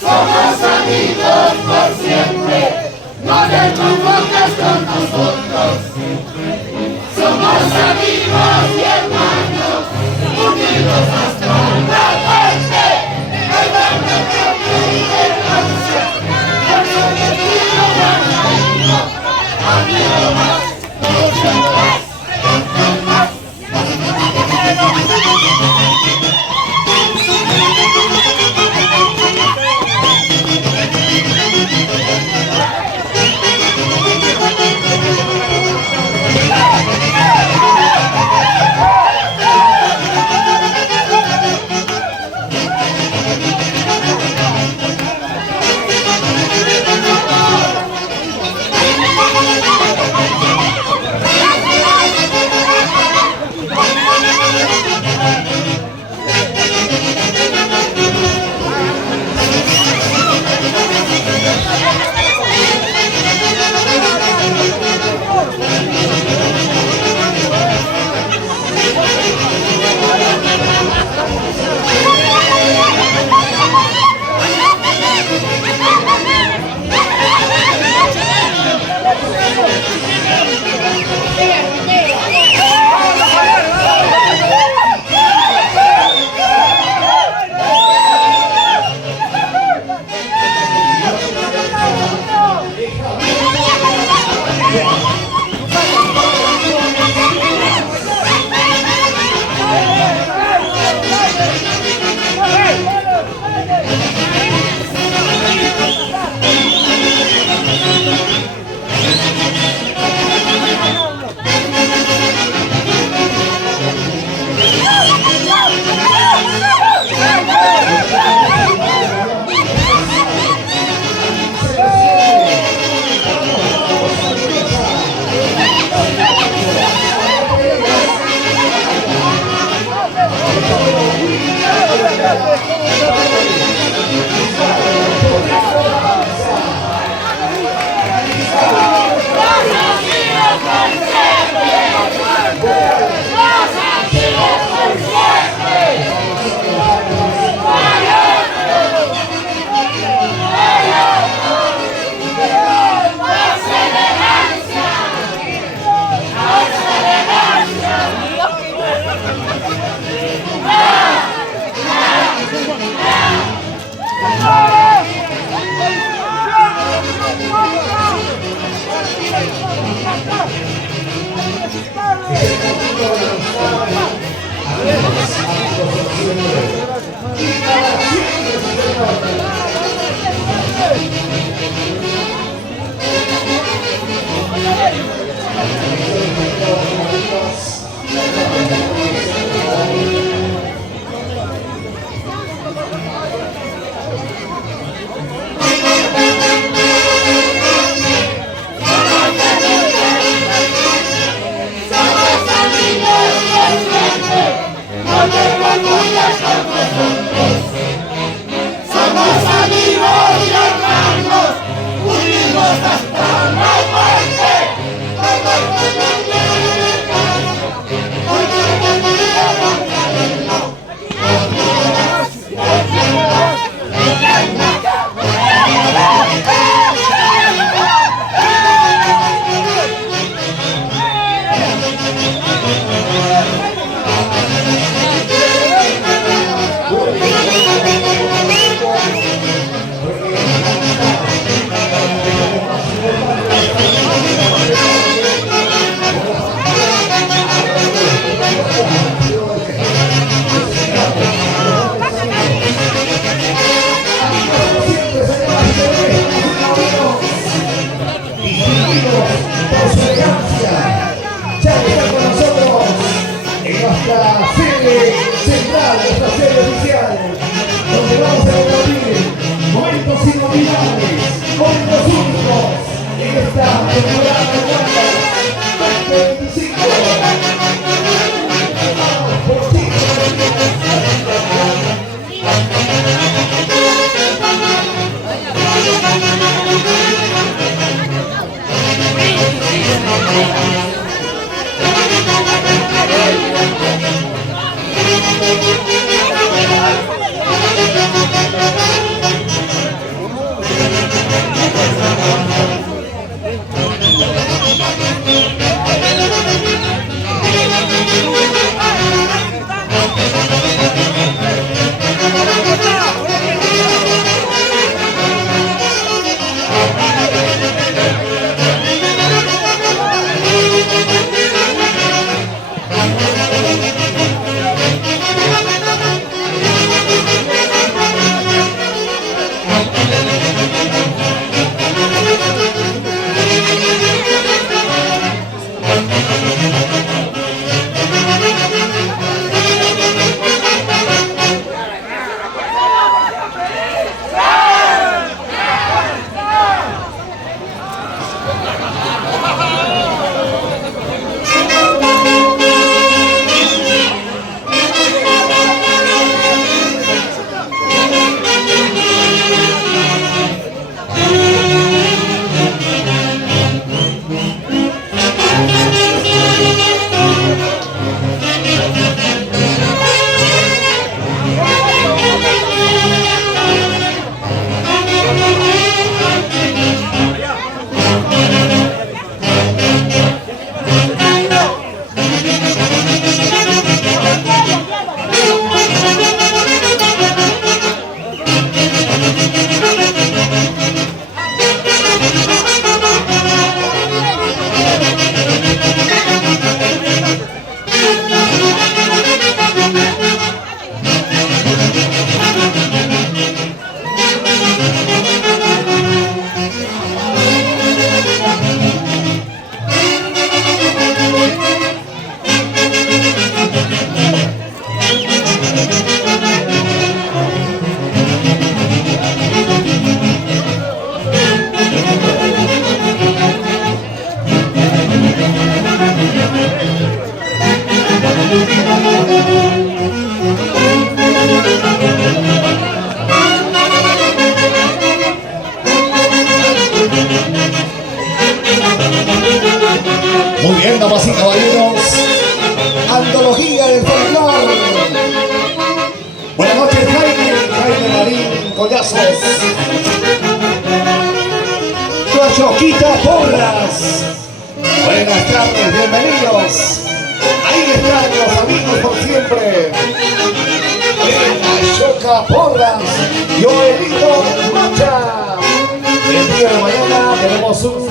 Somos amigos por siempre, no te confundas con nosotros. Somos amigos y hermanos, unidos hasta la muerte. Hermanos y descansa, por sobre ti no amigo más, todos más. temporada 2025. Muy bien, damas y caballeros, antología del folclore. Buenas noches, Jaime Marín Collazos, Choquita Porras. Buenas tardes, bienvenidos. Ahí están los amigos por siempre. Choca Porras, Joelito Macha. El día de mañana tenemos un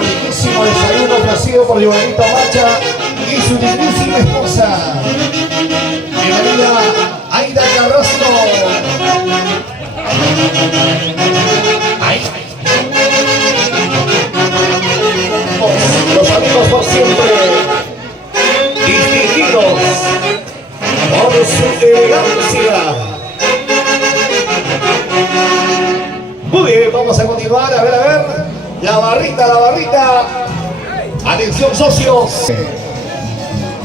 riquísimo desayuno ofrecido por Joelito Macha y su dignísima esposa. Bienvenida Aida Carrasco. Los amigos por siempre, distinguidos por su elegancia. Muy bien, vamos a continuar, a ver, la barrita. Atención, socios.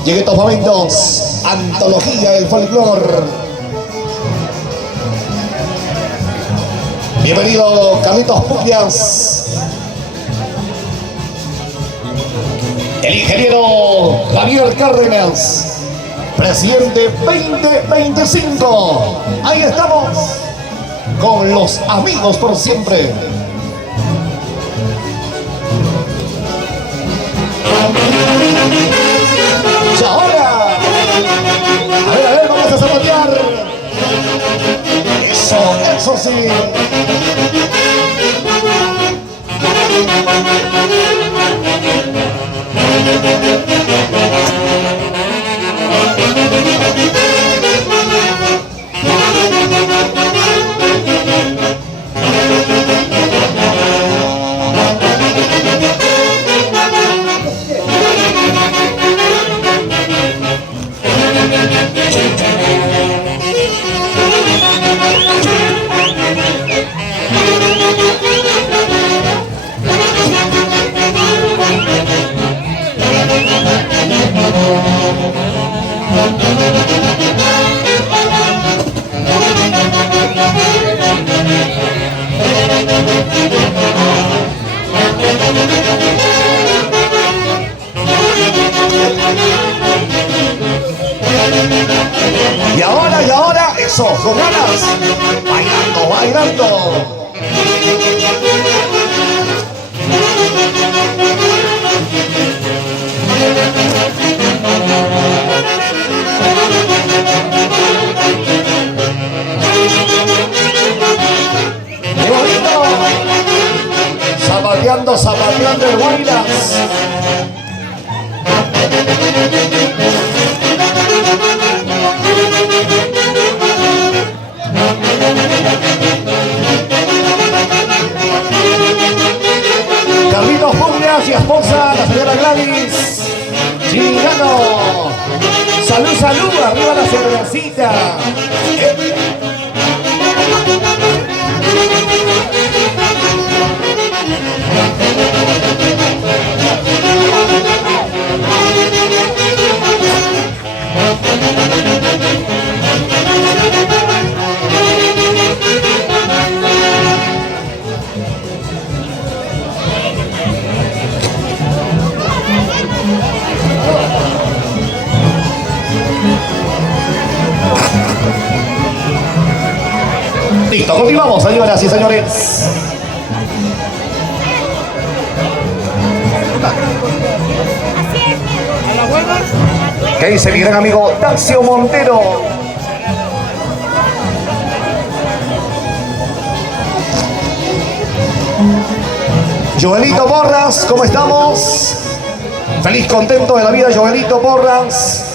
Y en estos momentos, antología del folclore. Bienvenido, Carlitos Pupias. El ingeniero Javier Cárdenas, presidente 2025. Ahí estamos, con los amigos por siempre. Y ahora, a ver, vamos a zapatear. Eso sí. Thank you. Y ahora, eso, con ganas. Bailando, bailando. ¡Qué bonito! Zapateando, zapateando el Guaylas. Carlitos Pugnas y esposa, la señora Gladys Chingano. Salud, salud, arriba la cervecita. Listo, continuamos, señoras y señores. ¿Qué dice mi gran amigo Dacio Montero? Joelito Porras, ¿cómo estamos? Feliz, contento de la vida, Joelito Porras.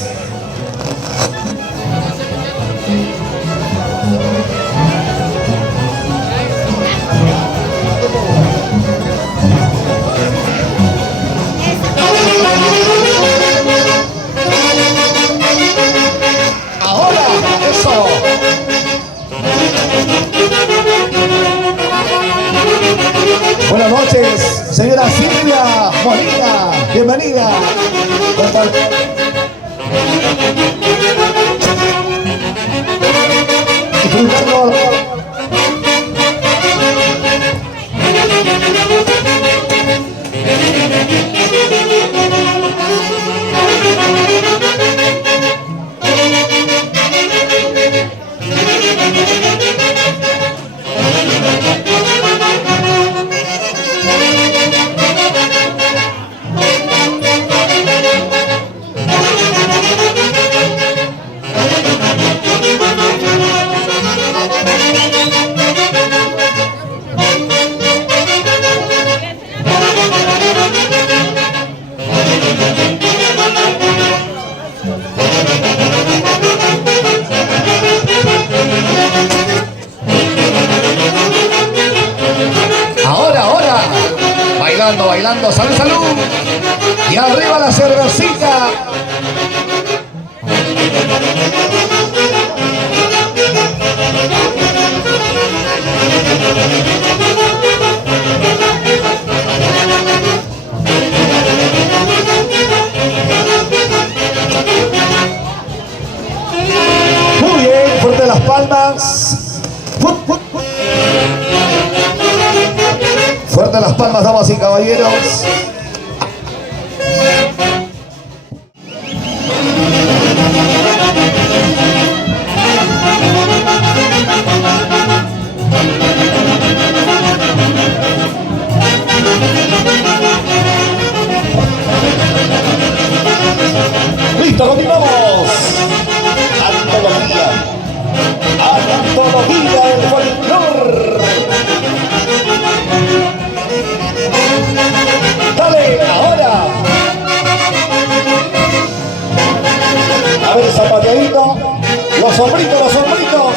Buenas noches, señora Silvia Molina, bienvenida. Disfrutando. Bailando, salud, salud. Y arriba la cervecita. Muy bien, fuerte las palmas. Fuerte las palmas, damas y caballeros. Listo, continuamos. Antología del folclor. Dale, ahora. A ver, zapateadito. Los sombritos, los sombritos.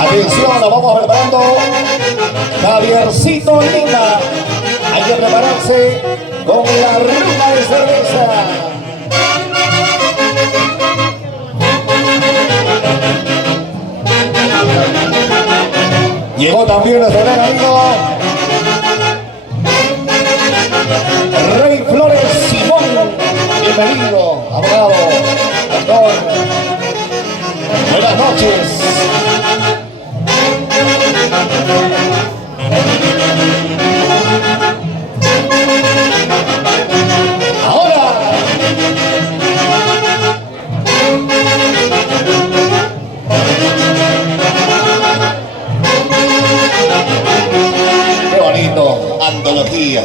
Atención, nos vamos preparando. Javiercito Lima. Hay que prepararse con la rumba de cerveza. también nuestro gran amigo Rey Flores Simón. Bienvenido, abogado, doctor. Buenas noches. Ahora. Qué bonito, antología.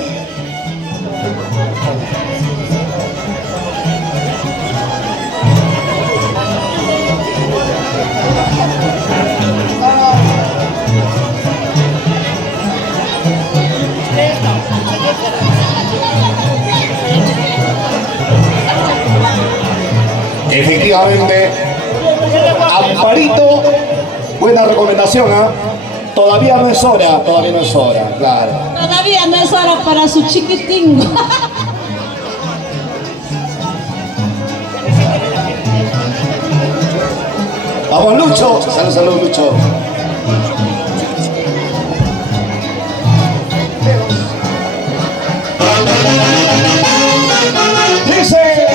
Efectivamente, Amparito, buena recomendación, ¿ah? Todavía no es hora, claro. Todavía no es hora para su chiquitín. Vamos, Lucho. Salud, salud, Lucho. Dice.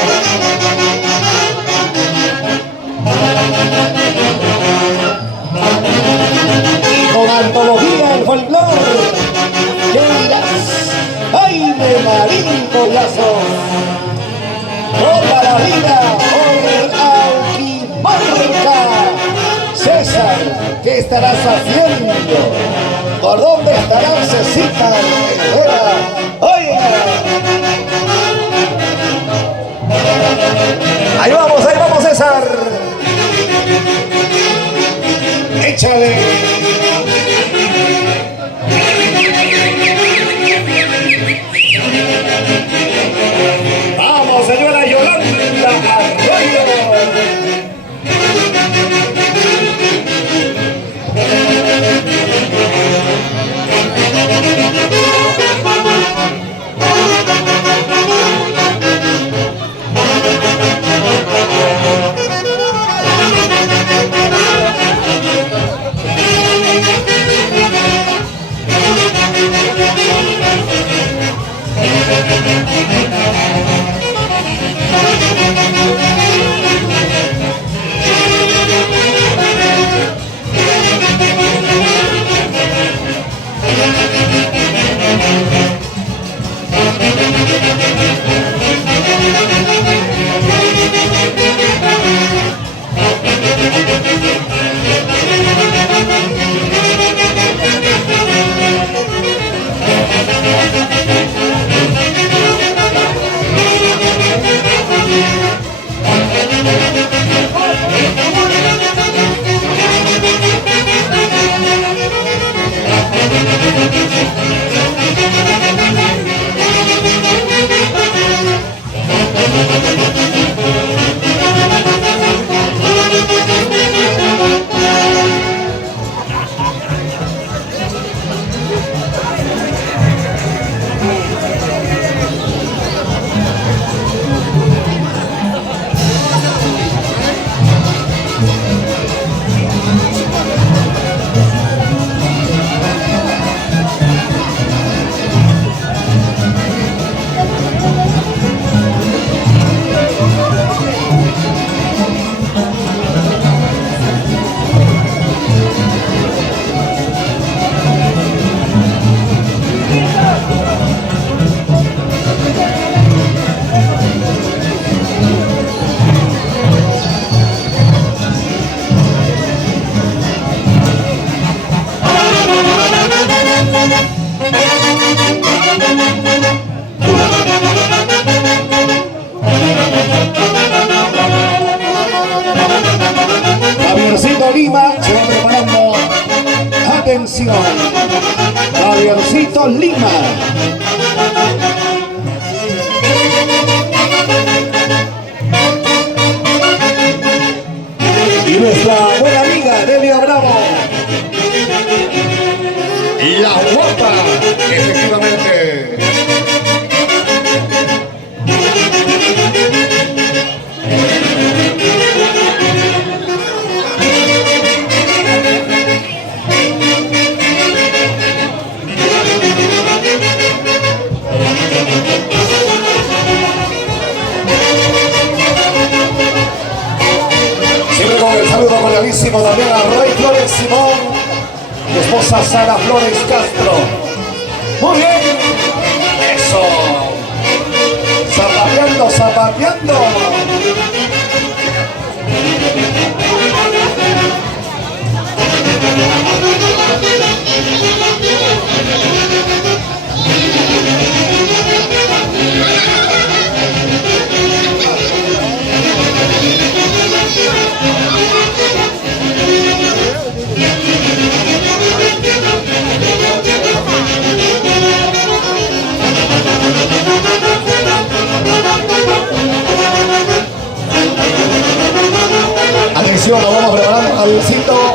Y con antología el folclore. ¿Qué dirás? Jaime Marín Collazo. Toda la vida por Alquimarca. César, ¿qué estarás haciendo? ¿Por dónde estarás, Cecita? ¡Oye! Ahí vamos, César. Échale. Vamos, señora Yolanda Arroyo. Javiercito Lima se va preparando. Atención. Javiercito Lima. Y nuestra buena amiga Delia Bravo. La guapa, efectivamente. especialísimo también a Rey Flores Simón, mi esposa Sara Flores Castro. Muy bien, eso. Zapateando, zapateando. Atención, nos vamos preparando al cinto.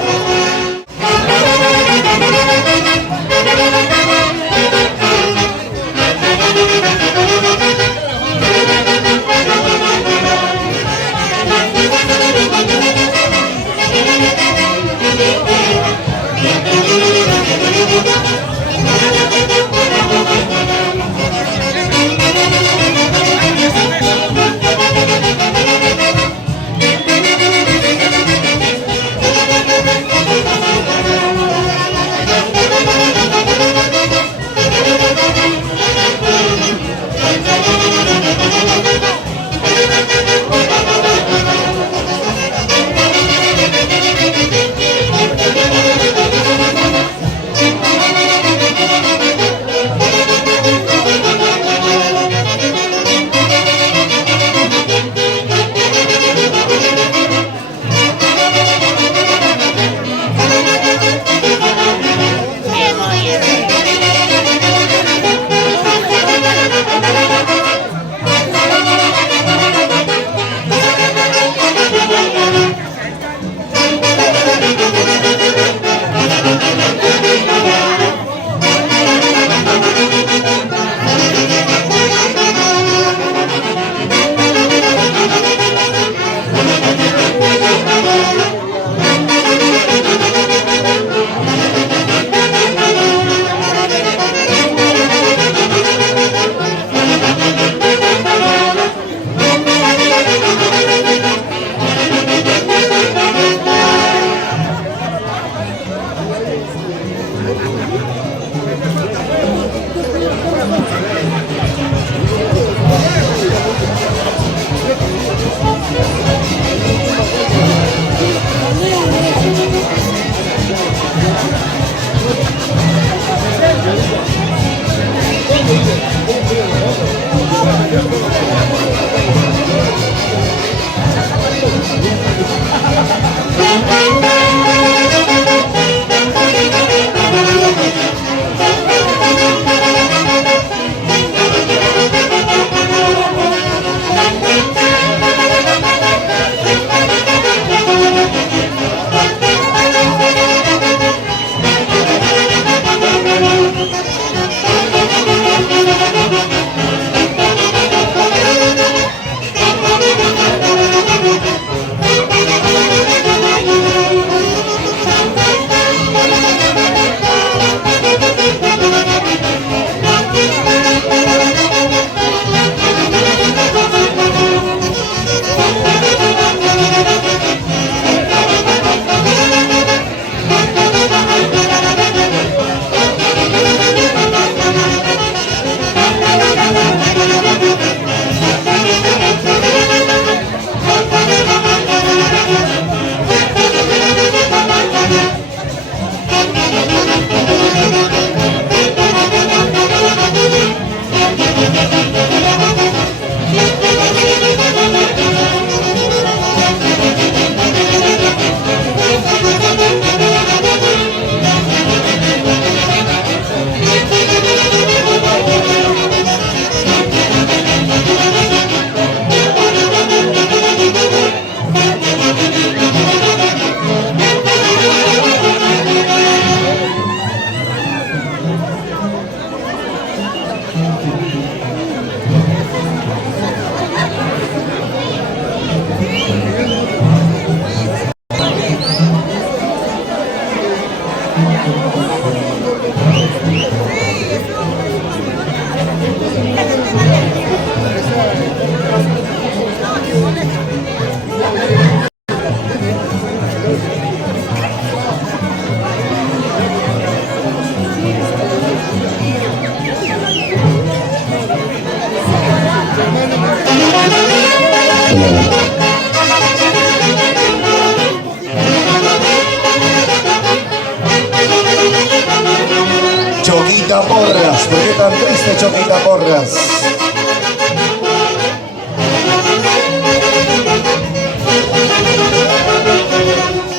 Choquita Porras, ¿por qué tan triste Choquita Porras?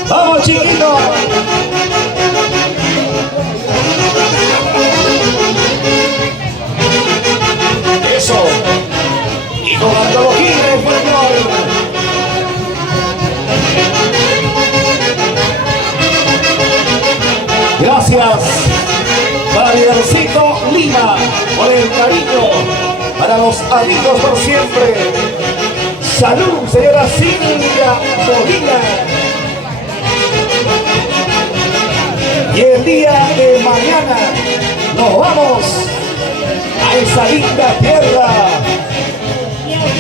¡Vamos, chiquito! Eso. Y con antología en folclore. Gracias para Miguelcito Lima por el cariño, para los amigos por siempre. Salud, señora Silvia Molina. Y el día de mañana nos vamos a esa linda tierra,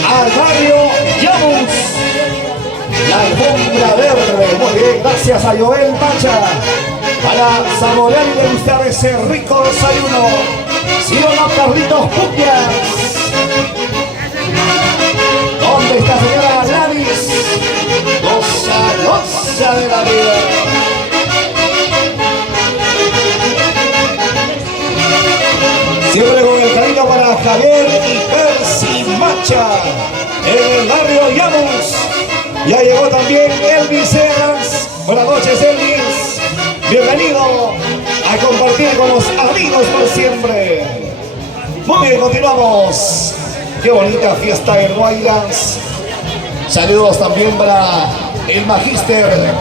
al barrio Llamus, la alfombra verde. Muy bien, gracias a Joel Macha, para saborear y degustar ese rico desayuno. ¿Sí o no, Carlitos Pupias? ¿Dónde está señora Gladys? Goza de la vida. Siempre con el cariño para Javier y Percy Macha en el barrio Llamus. Ya llegó también Elvis Evans. Buenas noches, Elvis. Bienvenido a compartir con los amigos por siempre. Muy bien, continuamos. Qué bonita fiesta en Guaylas. Saludos también para el magíster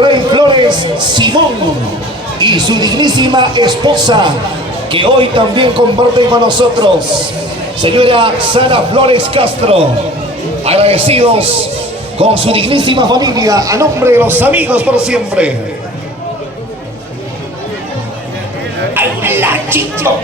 Rey Flores Simón y su dignísima esposa, que hoy también comparten con nosotros, señora Sara Flores Castro. Agradecidos con su dignísima familia a nombre de los amigos por siempre. ¡Hola, chico!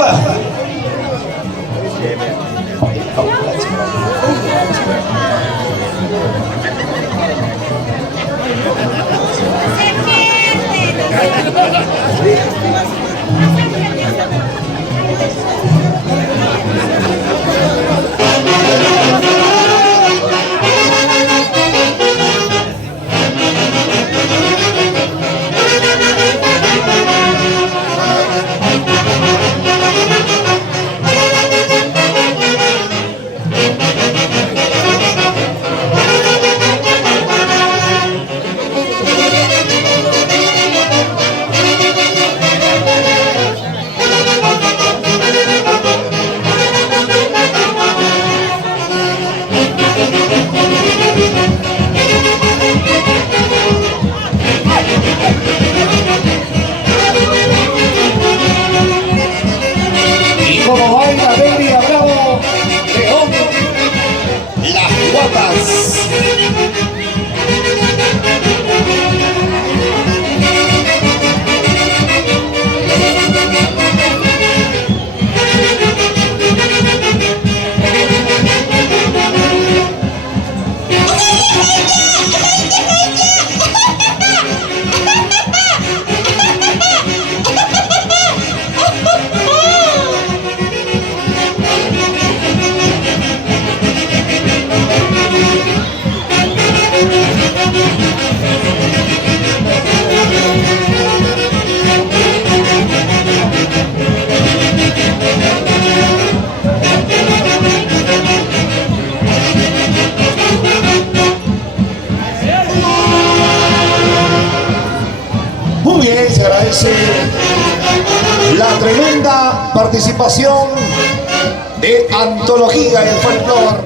Muy bien, se agradece la tremenda participación de Antología en el Folclore.